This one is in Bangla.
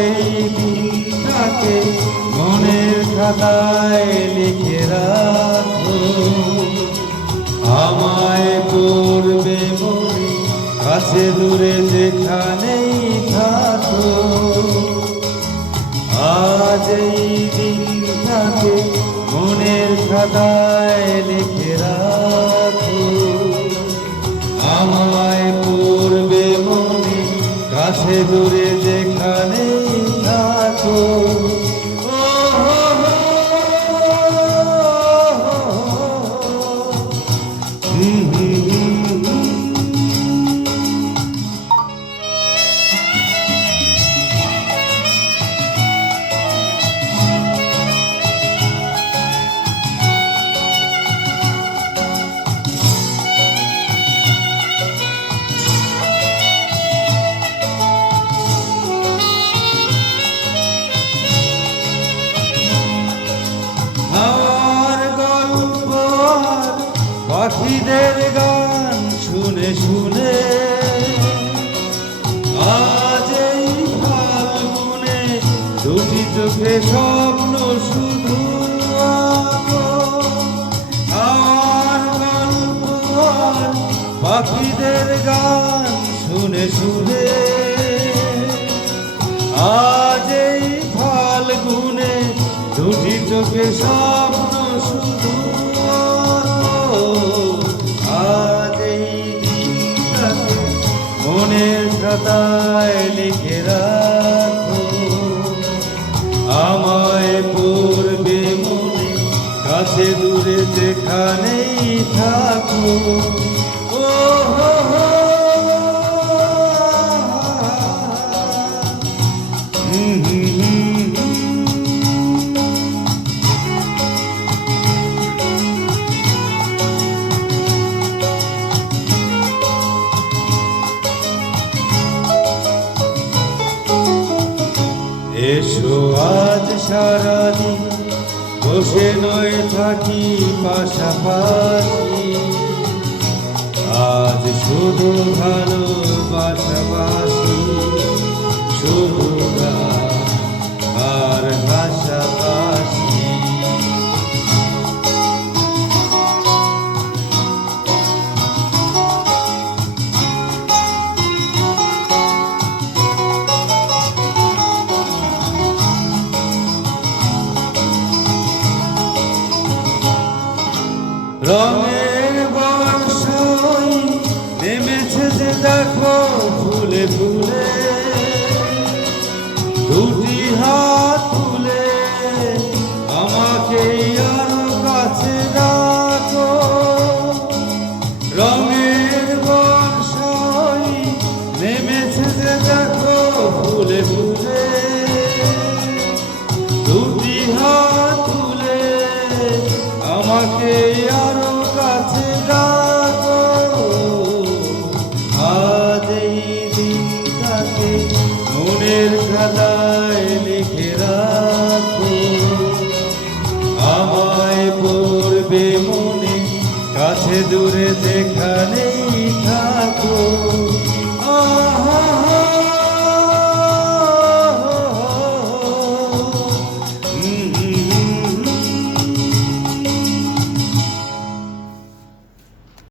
এই দিনটাকে মনের খাতায় লিখে রাখো, আমায় করবে মনে কাছে দূরে যেখানেই থাকো। আজ এই দিনটাকে মনের খাতায় লিখে রাখো, আমায় করবে মনে কাছে দূরে যেখানেই থাকো। পাখিদের গান শুনে শুনে আজ এই ফাল্গুনে দুটি চোখে স্বপ্ন শুধু আমার গল্প পাখিদের গান শুনে শুনে আজ এই ফাল্গুনে দুটি চোখে স্বপ্ন শুধু। মনের খাতায় লিখে রাখো, আমায় পড়বে মনে কাছে দূরে যেখানেই থাকো। ও হো হো এসো আজ সারাদিন বসে নয় থাকি পাশাপাশি, আজ শুধু ভালোবাসাবাসি, শুধু গান আর হাসাবাসি। রঙের বর্ষায় নেমেছে যে দেখো ফুলে ফুলে, দুটি হাত তুলে আমাকে আরো কাছে ডাকো। রঙের বর্ষায় নেমেছে যে দেখো ফুলে ফুলে, দুটি হাত তুলে আমাকে আরো কাছে ডাকো। আজ এই দিনটাকে মনের খাতায় লিখে রাখো, আমায় পড়বে মনে কাছে দূরে যেখানেই থাকো।